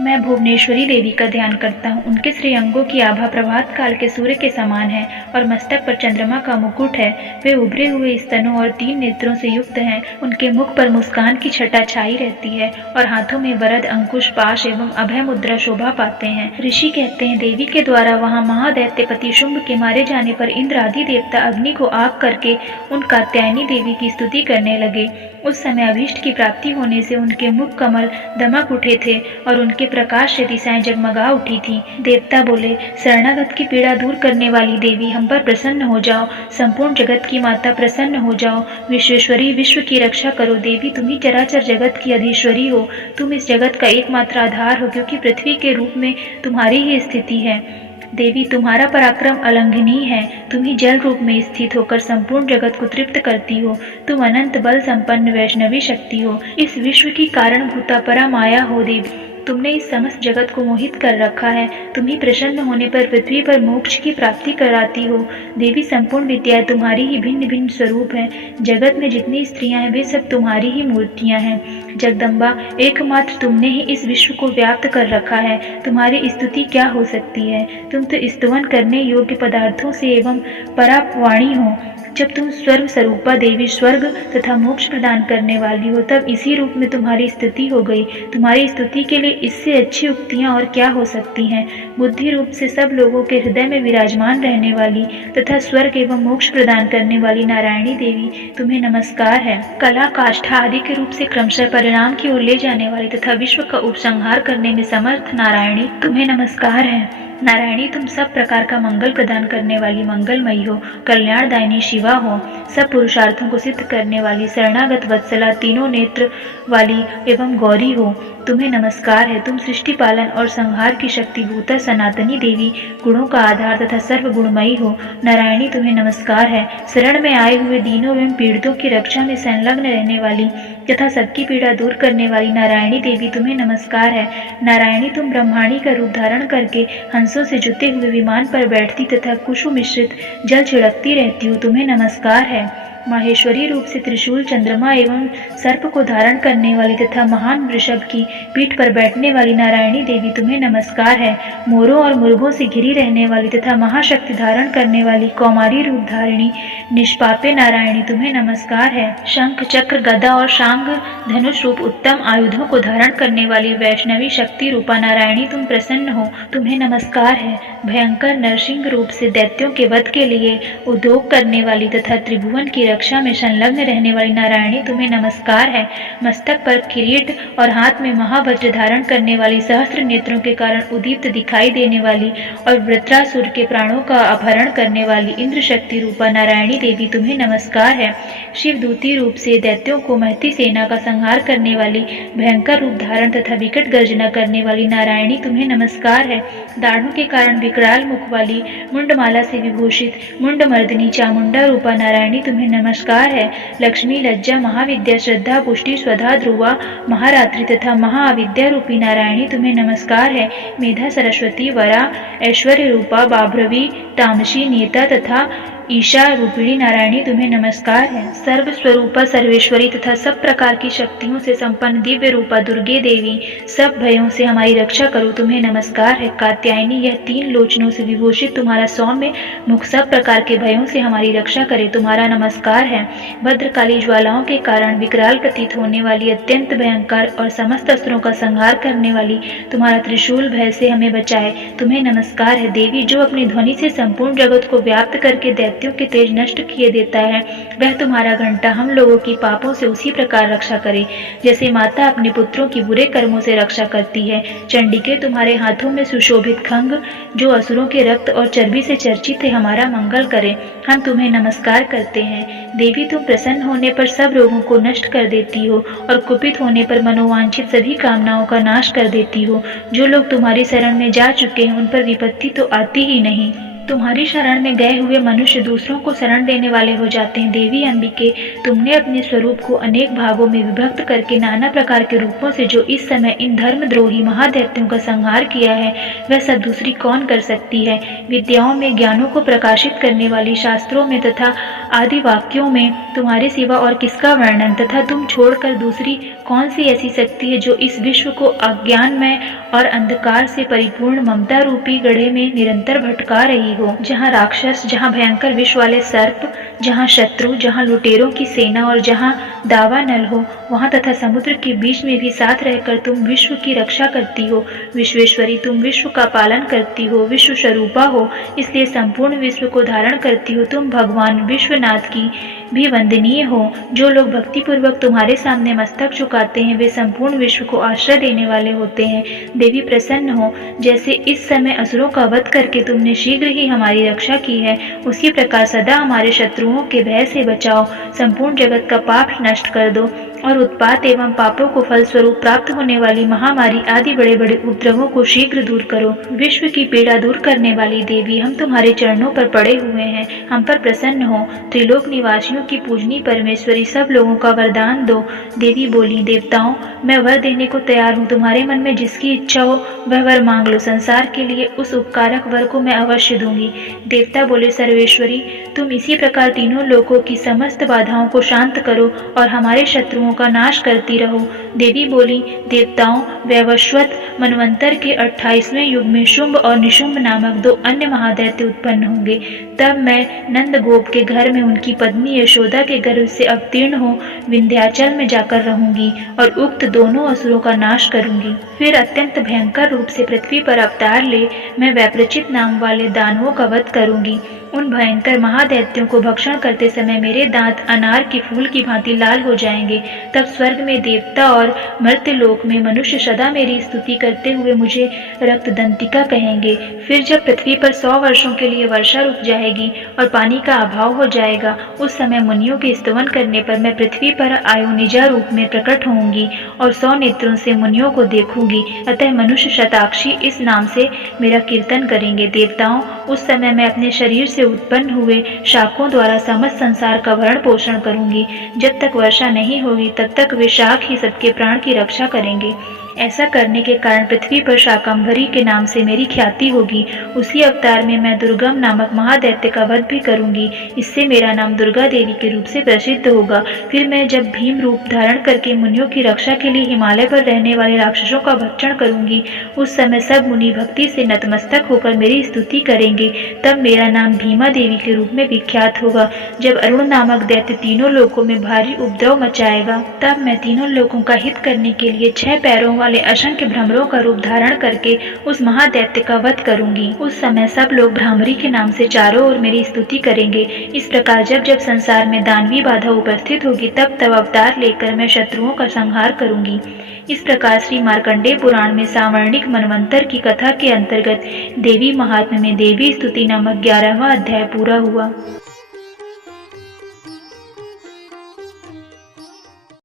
मैं भुवनेश्वरी देवी का ध्यान करता हूँ। उनके श्रीअंगों की आभा प्रभात काल के सूर्य के समान है और मस्तक पर चंद्रमा का मुकुट है। वे उभरे हुए स्तनों और 3 नेत्रों से युक्त हैं। उनके मुख पर मुस्कान की छटा छाई रहती है और हाथों में वरद, अंकुश, पाश एवं अभय मुद्रा शोभा पाते हैं। ऋषि कहते हैं, देवी के द्वारा वहाँ महादैत्यपति शुंभ के मारे जाने पर इंद्र आदि देवता अग्नि को आग करके उन कात्यायनी देवी की स्तुति करने लगे। उस समय अभीष्ट की प्राप्ति होने से उनके मुख कमल दमक उठे थे और उनके प्रकाश से दिशाएं जगमगा उठी थी। देवता बोले, शरणागत की पीड़ा दूर करने वाली देवी, हम पर प्रसन्न हो जाओ। संपूर्ण जगत की माता, प्रसन्न हो जाओ। विश्वेश्वरी, विश्व की रक्षा करो। देवी, तुम ही चराचर जगत की अधीश्वरी हो। तुम इस जगत का एकमात्र आधार हो, क्योंकि पृथ्वी के रूप में तुम्हारी ही स्थिति है। देवी, तुम्हारा पराक्रम अलंघनीय है। तुम ही जल रूप में स्थित होकर संपूर्ण जगत को तृप्त करती हो। तुम अनंत बल संपन्न वैष्णवी शक्ति हो। इस विश्व की कारणभूता परा माया हो। देवी, तुमने इस समस्त जगत को मोहित कर रखा है। तुम ही प्रसन्न होने पर पृथ्वी पर मोक्ष की प्राप्ति कराती हो। देवी, संपूर्ण विद्याएं तुम्हारी ही भिन्न भिन्न स्वरूप है। जगत में जितनी स्त्रियां हैं, वे सब तुम्हारी ही मूर्तियां हैं। जगदम्बा, एकमात्र तुमने ही इस विश्व को व्याप्त कर रखा है। तुम्हारी स्तुति क्या हो सकती है? तुम तो स्तुवन करने योग्य पदार्थों से एवं परावाणी हो। जब तुम स्वर्ग स्वरूपा देवी, स्वर्ग तथा मोक्ष प्रदान करने वाली हो, तब इसी रूप में तुम्हारी स्तुति हो गई। तुम्हारी स्तुति के लिए इससे अच्छी उक्तियां और क्या हो सकती हैं? बुद्धि रूप से सब लोगों के हृदय में विराजमान रहने वाली तथा स्वर्ग एवं मोक्ष प्रदान करने वाली नारायणी देवी, तुम्हें नमस्कार है। कला, काष्ठा आदि के रूप से क्रमशः परिणाम की ओर ले जाने वाली तथा विश्व का उपसंहार करने में समर्थ नारायणी, तुम्हें नमस्कार है। नारायणी, तुम सब प्रकार का मंगल प्रदान करने वाली मंगलमयी हो, कल्याणदायिनी शिवा हो, सब पुरुषार्थों को सिद्ध करने वाली शरणागत वत्सला, तीनों नेत्र वाली एवं गौरी हो। तुम्हें नमस्कार है। तुम सृष्टि पालन और संहार की शक्तिभूता सनातनी देवी, गुणों का आधार तथा सर्व गुणमयी हो। नारायणी, तुम्हें नमस्कार है। शरण में आए हुए दीनों एवं पीड़ितों की रक्षा में संलग्न रहने वाली तथा सबकी पीड़ा दूर करने वाली नारायणी देवी, तुम्हें नमस्कार है। नारायणी, तुम ब्रह्माणी का रूप धारण करके हंसों से जुते हुए विमान पर बैठती तथा कुसुम मिश्रित जल छिड़कती रहती हो। तुम्हें नमस्कार है। माहेश्वरी रूप से त्रिशूल, चंद्रमा एवं सर्प को धारण करने वाली तथा महान वृषभ की पीठ पर बैठने वाली नारायणी देवी, तुम्हें नमस्कार है। मोरों और मुर्गों से घिरी रहने वाली तथा महाशक्ति धारण करने वाली कौमारी रूप धारिणी निष्पापे नारायणी, तुम्हें नमस्कार है। शंख, चक्र, गदा और शांग धनुष रूप उत्तम आयुधों को धारण करने वाली वैष्णवी शक्ति रूपा नारायणी, तुम प्रसन्न हो। तुम्हें नमस्कार है। भयंकर नरसिंह रूप से दैत्यों के वध के लिए उद्योग करने वाली तथा त्रिभुवन की रक्षा में संलग्न रहने वाली नारायणी, तुम्हें नमस्कार है। मस्तक पर किरीट और हाथ में महावज्र धारण करने वाली, सहस्त्र नेत्रों के कारण उदीप्त दिखाई देने वाली और वृत्रासुर के प्राणों का अपहरण करने वाली इंद्र शक्ति रूपा नारायणी देवी, तुम्हें नमस्कार है। शिवदूती रूप से दैत्यों को महती सेना का संहार करने वाली, भयंकर रूप धारण तथा विकट गर्जना करने वाली नारायणी, तुम्हें नमस्कार है। दाढ़ों के कारण विकराल मुख वाली, मुंडमाला से विभूषित मुंडमर्दिनी चामुंडा रूपा नारायणी, तुम्हें नमस्कार है। लक्ष्मी, लज्जा, महाविद्या, श्रद्धा, पुष्टि, स्वधा, ध्रुवा, महारात्रि तथा महाविद्या रूपी नारायणी, तुम्हें नमस्कार है। मेधा, सरस्वती, वरा, ऐश्वर्य रूपा, बाभ्रवी, तामसी, नेता तथा ईशा रूपिणी नारायणी, तुम्हें नमस्कार है। सर्व स्वरूपा, सर्वेश्वरी तथा सब प्रकार की शक्तियों से संपन्न दिव्य रूपा दुर्गे देवी, सब भयों से हमारी रक्षा करो, तुम्हें नमस्कार है। कात्यायनी, यह 3 लोचनों से विभूषित तुम्हारा सौम्य मुख सब प्रकार के भयों से हमारी रक्षा करे, तुम्हारा नमस्कार है। भद्रकाली, ज्वालाओं के कारण विकराल प्रतीत होने वाली, अत्यंत भयंकर और समस्त अस्त्रों का संहार करने वाली, तुम्हारा त्रिशूल भय से हमें बचाए, तुम्हें नमस्कार है। देवी, जो अपनी ध्वनि से संपूर्ण जगत को व्याप्त करके दैत्यों के तेज नष्ट किए देता है, वह तुम्हारा घंटा हम लोगों की पापों से उसी प्रकार रक्षा करे जैसे माता अपने पुत्रों की बुरे कर्मों से रक्षा करती है। चंडिके, तुम्हारे हाथों में सुशोभित खंग, जो असुरों के रक्त और चर्बी से चर्चित है, हमारा मंगल करे, हम तुम्हें नमस्कार करते हैं। देवी, तुम प्रसन्न होने पर सब रोगों को नष्ट कर देती हो और कुपित होने पर मनोवांछित सभी कामनाओं का नाश कर देती हो। जो लोग तुम्हारी शरण में जा चुके हैं, उन पर विपत्ति तो आती ही नहीं। तुम्हारी शरण में गए हुए मनुष्य दूसरों को शरण देने वाले हो जाते हैं। देवी अंबिके, तुमने अपने स्वरूप को अनेक भागों में विभक्त करके नाना प्रकार के रूपों से जो इस समय इन धर्मद्रोही महादैत्यों का संहार किया है, वह सब दूसरी कौन कर सकती है। विद्याओं में, ज्ञानों को प्रकाशित करने वाली शास्त्रों में तथा आदि वाक्यों में तुम्हारे सिवा और किसका वर्णन, तथा तुम छोड़कर दूसरी कौन सी ऐसी शक्ति है जो इस विश्व को अज्ञानमय और अंधकार से परिपूर्ण ममता रूपी गड्ढे में निरंतर भटका रही हो, जहाँ राक्षस, जहाँ भयंकर विष वाले सर्प, जहाँ शत्रु, जहाँ लुटेरों की सेना और जहाँ दावानल हो, वहाँ तथा समुद्र के बीच में भी साथ रहकर तुम विश्व की रक्षा करती हो। विश्वेश्वरी, तुम विश्व का पालन करती हो, विश्व स्वरूपा हो, इसलिए संपूर्ण विश्व को धारण करती हो। तुम भगवान विश्वनाथ की भी वंदनीय हो। जो लोग भक्तिपूर्वक तुम्हारे सामने मस्तक झुकाते हैं, वे संपूर्ण विश्व को आश्रय देने वाले होते हैं। देवी प्रसन्न हो, जैसे इस समय असुरों का वध करके तुमने शीघ्र ही हमारी रक्षा की है, उसी प्रकार सदा हमारे शत्रुओं के भय से बचाओ। संपूर्ण जगत का पाप नष्ट कर दो और उत्पात एवं पापों को फलस्वरूप प्राप्त होने वाली महामारी आदि बड़े बड़े उपद्रवों को शीघ्र दूर करो। विश्व की पीड़ा दूर करने वाली देवी, हम तुम्हारे चरणों पर पड़े हुए हैं, हम पर प्रसन्न हो। त्रिलोक निवासियों की पूजनी परमेश्वरी, सब लोगों का वरदान दो। देवी बोली, देवताओं, मैं वर देने को तैयार हूँ। तुम्हारे मन में जिसकी इच्छा हो वह वर मांग लो। संसार के लिए उस उपकारक वर को मैं अवश्य दूंगी। देवता बोले, सर्वेश्वरी, तुम इसी प्रकार तीनों लोकों की समस्त बाधाओं को शांत करो और हमारे शत्रुओं का नाश करती रहो। देवी बोली, देवताओं, वैवस्वत मनवंतर के 28वें युग में शुंभ और निशुंभ नामक 2 अन्य महादैत्य उत्पन्न होंगे। तब मैं नंद गोप के घर में उनकी पत्नी यशोदा के गर्भ से अवतीर्ण हो विंध्याचल में जाकर रहूंगी और उक्त दोनों असुरों का नाश करूंगी। फिर अत्यंत भयंकर रूप से पृथ्वी पर अवतार ले मैं वैप्रचित नाम वाले दानवों का वध करूंगी। उन भयंकर महादैत्यों को भक्षण करते समय मेरे दांत अनार के फूल की भांति लाल हो जाएंगे। तब स्वर्ग में देवता और मर्त्यलोक में मनुष्य सदा मेरी स्तुति करते हुए मुझे रक्तदंतिका कहेंगे। फिर जब पृथ्वी पर 100 वर्षों के लिए वर्षा रुक जाएगी और पानी का अभाव हो जाएगा, उस समय मुनियों के स्तवन करने पर मैं पृथ्वी पर आयोनिजा रूप में प्रकट होंगी और 100 नेत्रों से मुनियों को देखूंगी। अतः मनुष्य शताक्षी इस नाम से मेरा कीर्तन करेंगे। देवताओं, उस समय मैं अपने शरीर से उत्पन्न हुए शाकों द्वारा समस्त संसार का भरण पोषण करूंगी। जब तक वर्षा नहीं होगी तब तक वे शाक ही सबके प्राण की रक्षा करेंगे। ऐसा करने के कारण पृथ्वी पर शाकंभरी के नाम से मेरी ख्याति होगी। उसी अवतार में मैं दुर्गम नामक महादैत्य का वध भी करूंगी। इससे मेरा नाम दुर्गा देवी के रूप से प्रसिद्ध होगा। फिर मैं जब भीम रूप धारण करके मुनियों की रक्षा के लिए हिमालय पर रहने वाले राक्षसों का भक्षण करूंगी, उस समय सब मुनि भक्ति से नतमस्तक होकर मेरी स्तुति करेंगे। तब मेरा नाम भीमा देवी के रूप में विख्यात होगा। जब अरुण नामक दैत्य तीनों लोकों में भारी उपद्रव मचाएगा, तब मैं तीनों लोकों का हित करने के लिए 6 पैरों वाले असंख्य भ्रमरों का रूप धारण करके उस महादैत्य का वध करूंगी। उस समय सब लोग भ्रामरी के नाम से चारों ओर मेरी स्तुति करेंगे। इस प्रकार जब जब संसार में दानवी बाधा उपस्थित होगी, तब तब अवतार लेकर मैं शत्रुओं का संहार करूंगी। इस प्रकार श्री मार्कंडेय पुराण में सावर्णिक मनवंतर की कथा के अंतर्गत देवी महात्म्य में देवी स्तुति नामक 11वां अध्याय पूरा हुआ।